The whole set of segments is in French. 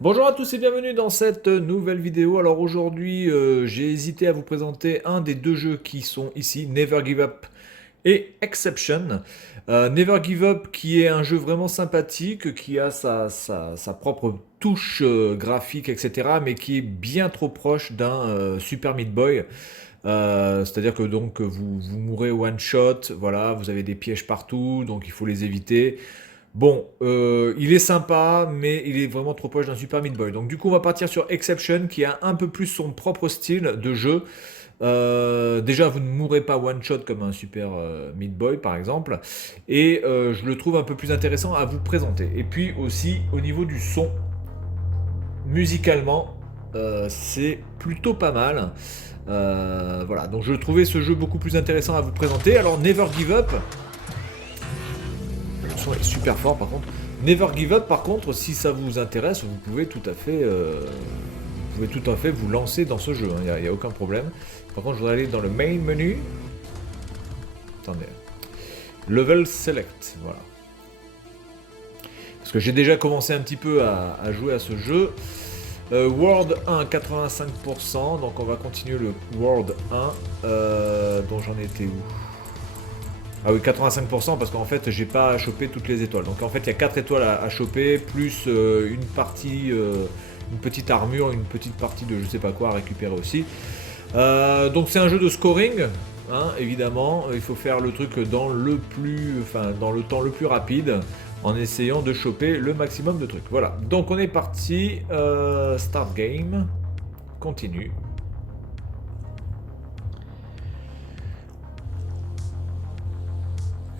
Bonjour à tous et bienvenue dans cette nouvelle vidéo. Alors aujourd'hui, j'ai hésité à vous présenter un des deux jeux qui sont ici, Never Give Up et Exception. Never Give Up qui est un jeu vraiment sympathique, qui a sa propre touche graphique, etc., mais qui est bien trop proche d'un Super Meat Boy. C'est-à-dire que donc vous mourrez one shot, voilà, vous avez des pièges partout, donc il faut les éviter. Bon, il est sympa, mais il est vraiment trop proche d'un Super Meat Boy. Donc du coup, on va partir sur Exception, qui a un peu plus son propre style de jeu. Déjà, vous ne mourrez pas one shot comme un Super Meat Boy, par exemple. Et je le trouve un peu plus intéressant à vous présenter. Et puis aussi, au niveau du son, musicalement, c'est plutôt pas mal. Voilà, donc je trouvais ce jeu beaucoup plus intéressant à vous présenter. Alors, Never Give Up, le son est super fort par contre. Never Give Up par contre, si ça vous intéresse, vous pouvez tout à fait vous lancer dans ce jeu, il n'y a aucun problème. Par contre, je voudrais aller dans le main menu. Attendez. Level Select, voilà. Parce que j'ai déjà commencé un petit peu à jouer à ce jeu. World 1, 85%, donc on va continuer le World 1, dont j'en étais où? Ah oui, 85% parce qu'en fait j'ai pas chopé toutes les étoiles. Donc en fait il y a 4 étoiles à choper, plus une partie, une petite armure, une petite partie de je sais pas quoi à récupérer aussi. Donc c'est un jeu de scoring, hein, évidemment. Il faut faire le truc dans dans le temps le plus rapide, en essayant de choper le maximum de trucs. Voilà. Donc on est parti. Start game. Continue.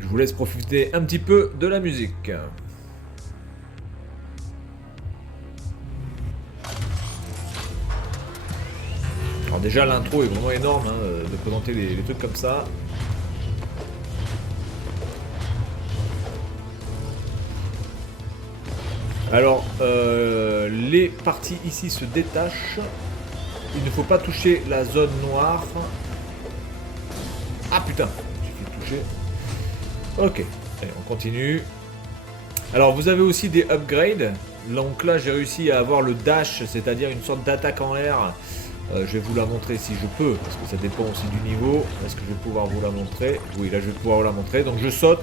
Je vous laisse profiter un petit peu de la musique. Alors déjà l'intro est vraiment énorme, hein, de présenter les trucs comme ça. Alors les parties ici se détachent. Il ne faut pas toucher la zone noire. Ah putain, j'ai fait toucher. Ok, allez, on continue. Alors vous avez aussi des upgrades. Donc là j'ai réussi à avoir le dash, c'est-à-dire une sorte d'attaque en l'air. Je vais vous la montrer si je peux, parce que ça dépend aussi du niveau. Est-ce que je vais pouvoir vous la montrer? Oui, là je vais pouvoir vous la montrer. Donc je saute.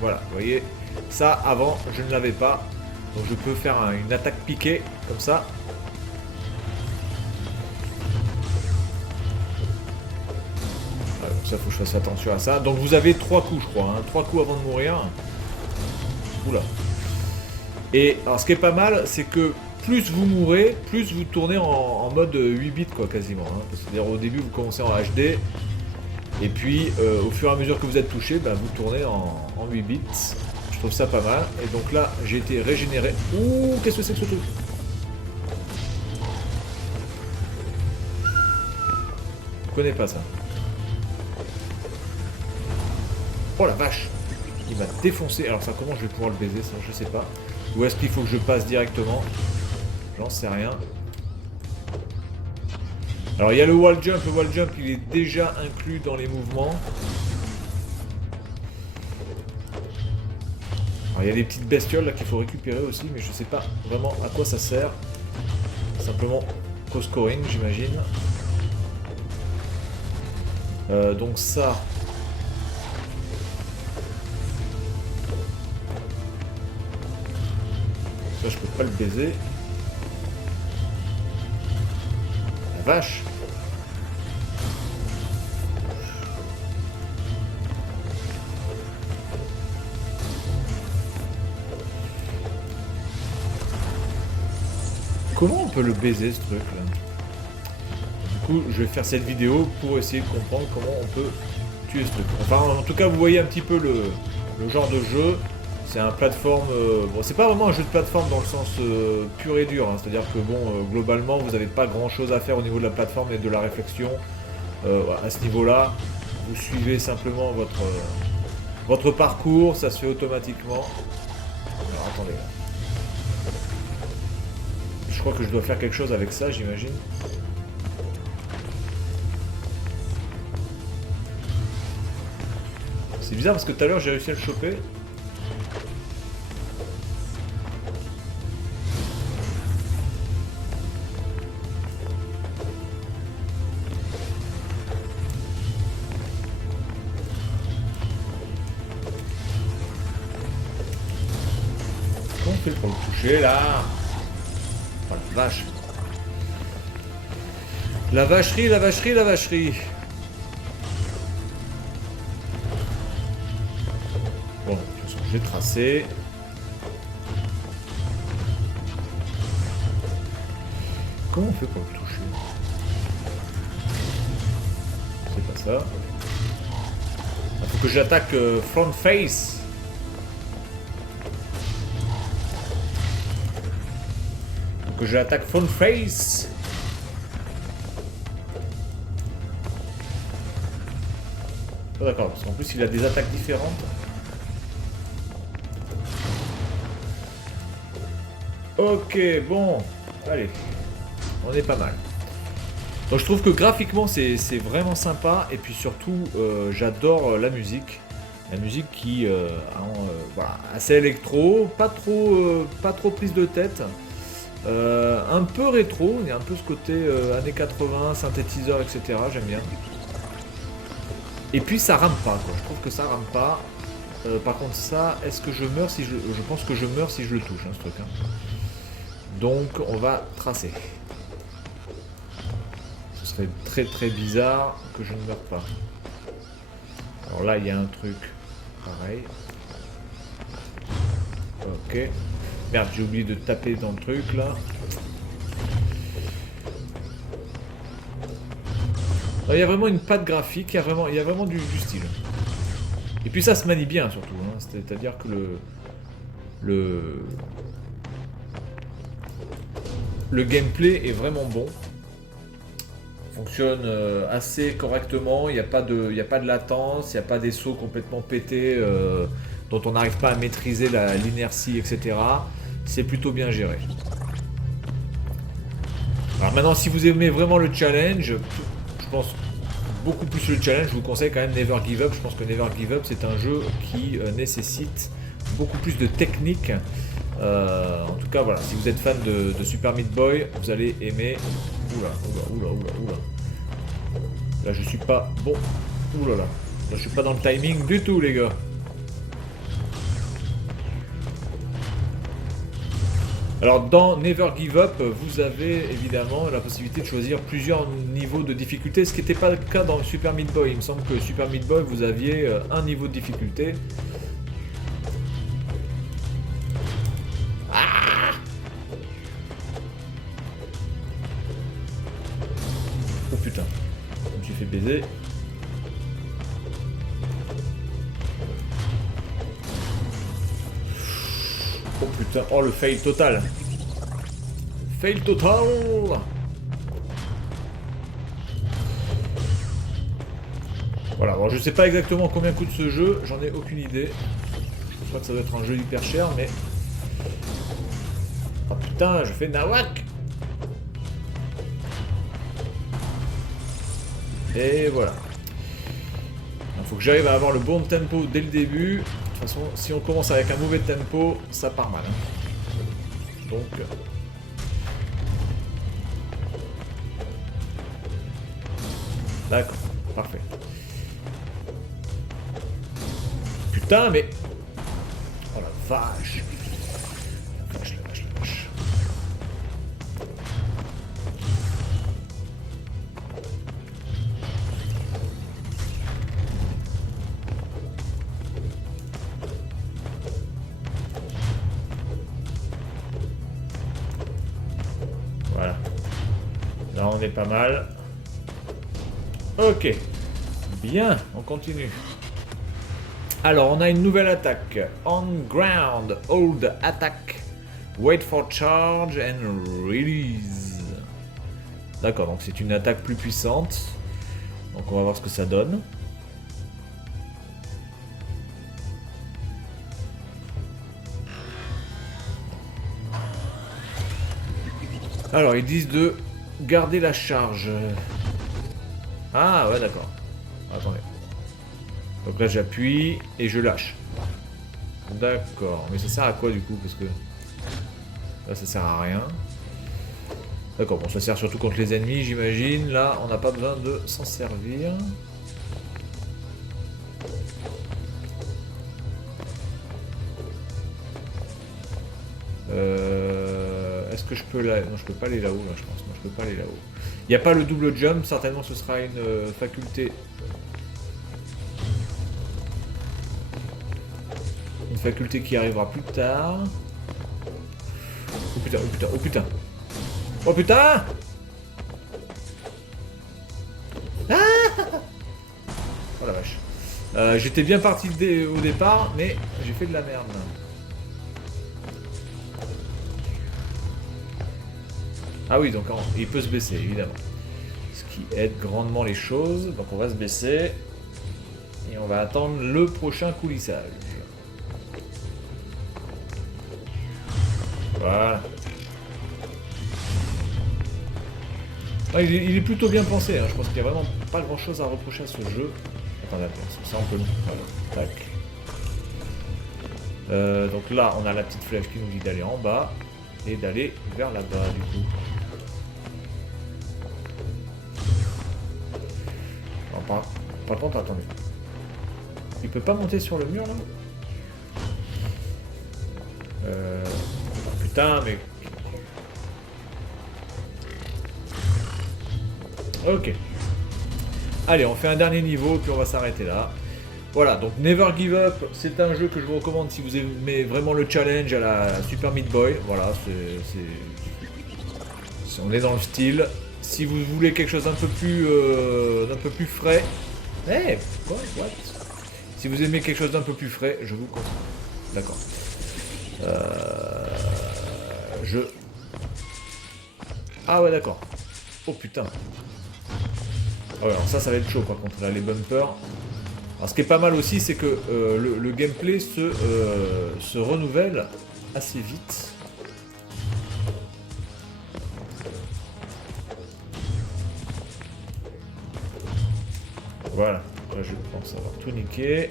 Voilà, vous voyez. Ça avant je ne l'avais pas. Donc je peux faire une attaque piquée, comme ça. Voilà, donc ça faut que je fasse attention à ça. Donc vous avez 3 coups je crois, hein. 3 coups avant de mourir. Oula. Et alors ce qui est pas mal, c'est que plus vous mourrez, plus vous tournez en mode 8 bits quoi quasiment. Hein. C'est-à-dire au début vous commencez en HD, et puis au fur et à mesure que vous êtes touché, bah, vous tournez en 8 bits. Je trouve ça pas mal. Et donc là j'ai été régénéré. Ouh, qu'est-ce que c'est que ce truc? Je connais pas ça. Oh la vache! Il m'a défoncé. Alors ça, comment je vais pouvoir le baiser ça? Je sais pas. Ou est-ce qu'il faut que je passe directement? J'en sais rien. Alors il y a le wall jump. Le wall jump il est déjà inclus dans les mouvements. Alors il y a des petites bestioles là qu'il faut récupérer aussi, mais je sais pas vraiment à quoi ça sert. Simplement qu'au scoring j'imagine. Donc ça... Ça je peux pas le baiser. La vache! Comment on peut le baiser ce truc là? Du coup je vais faire cette vidéo pour essayer de comprendre comment on peut tuer ce truc. Enfin en tout cas vous voyez un petit peu le genre de jeu. C'est un plateforme... bon c'est pas vraiment un jeu de plateforme dans le sens pur et dur. Hein. C'est à dire que bon globalement vous n'avez pas grand chose à faire au niveau de la plateforme et de la réflexion. À ce niveau là. Vous suivez simplement votre parcours, ça se fait automatiquement. Alors attendez. Je crois que je dois faire quelque chose avec ça, j'imagine. C'est bizarre parce que tout à l'heure j'ai réussi à le choper. toucher là. Oh la vache. La vacherie, la vacherie, la vacherie. Bon, de toute façon, j'ai tracé. Comment on fait pour le toucher? C'est pas ça. Il faut que j'attaque front face. Faut que je l'attaque front face. Oh, d'accord, parce qu'en plus il a des attaques différentes. Ok, bon. Allez. On est pas mal. Donc je trouve que graphiquement c'est vraiment sympa. Et puis surtout j'adore la musique. La musique qui voilà, assez électro, pas trop prise de tête. Un peu rétro, il y a un peu ce côté années 80, synthétiseur, etc. J'aime bien. Et puis ça rame pas, quoi. Je trouve que ça rame pas. Par contre ça, est-ce que je meurs si je pense que je meurs si je le touche, hein, ce truc. Hein. Donc on va tracer. Ce serait très très bizarre que je ne meure pas. Alors là il y a un truc pareil. Ok. Merde, j'ai oublié de taper dans le truc là. Il y a vraiment une patte graphique, il y a vraiment du style. Et puis ça se manie bien surtout, hein. C'est-à-dire que le gameplay est vraiment bon. Fonctionne assez correctement, il n'y a pas de latence, il n'y a pas des sauts complètement pétés dont on n'arrive pas à maîtriser l'inertie, etc. C'est plutôt bien géré. Alors maintenant, si vous aimez vraiment le challenge, je pense beaucoup plus le challenge, je vous conseille quand même Never Give Up. Je pense que Never Give Up c'est un jeu qui nécessite beaucoup plus de technique. En tout cas voilà, si vous êtes fan de Super Meat Boy, vous allez aimer. Oula. Là je suis pas bon. Oulala. Là je suis pas dans le timing du tout les gars. Alors dans Never Give Up, vous avez évidemment la possibilité de choisir plusieurs niveaux de difficulté, ce qui n'était pas le cas dans Super Meat Boy. Il me semble que Super Meat Boy, vous aviez un niveau de difficulté. Ah! Oh putain, je me suis fait baiser. Oh putain, oh le fail total. Fail total. Voilà, bon je sais pas exactement combien coûte ce jeu, j'en ai aucune idée. Je crois que ça doit être un jeu hyper cher, mais... Oh putain, je fais nawak. Et voilà. Il faut que j'arrive à avoir le bon tempo dès le début. De toute façon, si on commence avec un mauvais tempo, ça part mal. Hein. Donc... D'accord, parfait. Putain, mais... Oh la vache. La vache. Voilà. Là, on est pas mal. Ok. Bien, on continue. Alors, on a une nouvelle attaque. On ground, hold attack. Wait for charge and release. D'accord, donc c'est une attaque plus puissante. Donc on va voir ce que ça donne. Alors, ils disent de garder la charge. Ah ouais, d'accord. Attendez. Donc là j'appuie et je lâche. D'accord. Mais ça sert à quoi du coup? Parce que là ça sert à rien. D'accord, bon ça sert surtout contre les ennemis j'imagine. Là on n'a pas besoin de s'en servir. Est-ce que je peux là? Non, je peux pas aller là-haut, là, je pense. Non, je peux pas aller là-haut. Il n'y a pas le double jump, certainement ce sera une faculté. Une faculté qui arrivera plus tard. Oh putain, oh putain, oh putain. Oh putain! Ah! Oh la vache. J'étais bien parti au départ, mais j'ai fait de la merde. Ah oui, donc il peut se baisser, évidemment. Ce qui aide grandement les choses. Donc on va se baisser. Et on va attendre le prochain coulissage. Voilà. Ah, il est plutôt bien pensé, hein. Je pense qu'il n'y a vraiment pas grand chose à reprocher à ce jeu. Attendez, ça on peut... Voilà. Tac. Donc là, on a la petite flèche qui nous dit d'aller en bas. Et d'aller vers là-bas, du coup. Alors, par contre, attendez. Il peut pas monter sur le mur, là? Putain, mais... Ok. Allez, on fait un dernier niveau, puis on va s'arrêter là. Voilà, donc Never Give Up, c'est un jeu que je vous recommande si vous aimez vraiment le challenge à la Super Meat Boy. Voilà, on est dans le style. Si vous voulez quelque chose d'un peu plus frais... Eh, quoi? What? Si vous aimez quelque chose d'un peu plus frais, je vous conseille. D'accord. Ah ouais, d'accord. Oh putain. Oh, alors ça va être chaud par contre, là, les bumpers. Alors ce qui est pas mal aussi, c'est que le gameplay se renouvelle assez vite. Voilà, là je pense avoir tout niqué.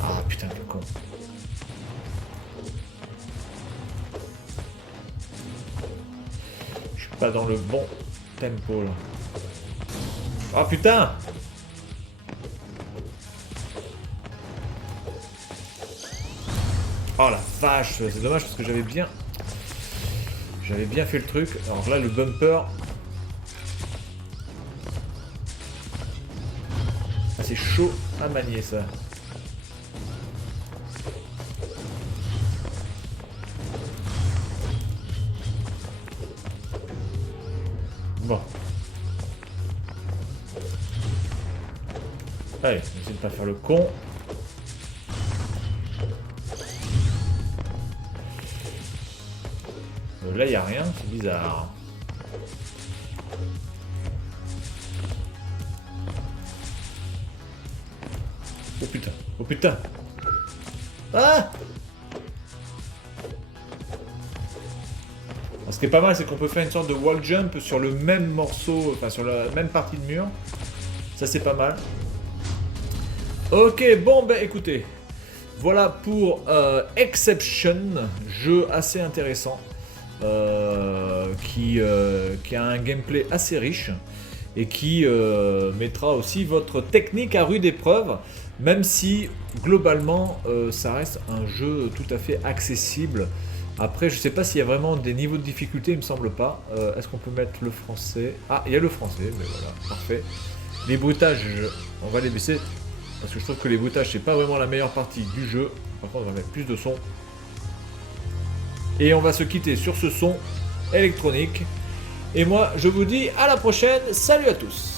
Ah putain, le con. Je suis pas dans le bon tempo là. Ah putain! Oh la vache, c'est dommage parce que j'avais bien fait le truc. Alors là le bumper. Ah, c'est chaud à manier ça. Bon. Allez, n'essaie de pas faire le con. Là, il n'y a rien, c'est bizarre. Oh putain, oh putain. Ah! Alors, ce qui est pas mal, c'est qu'on peut faire une sorte de wall jump sur le même morceau, enfin sur la même partie de mur. Ça, c'est pas mal. Ok, bon, ben écoutez. Voilà pour Exception, jeu assez intéressant. Qui a un gameplay assez riche et qui mettra aussi votre technique à rude épreuve, même si globalement ça reste un jeu tout à fait accessible. Après, je sais pas s'il y a vraiment des niveaux de difficulté, il me semble pas. Est-ce qu'on peut mettre le français? Ah, il y a le français, mais voilà, parfait. Les bruitages, on va les baisser parce que je trouve que les bruitages c'est pas vraiment la meilleure partie du jeu. Par contre, on va mettre plus de son. Et on va se quitter sur ce son électronique. Et moi, je vous dis à la prochaine. Salut à tous!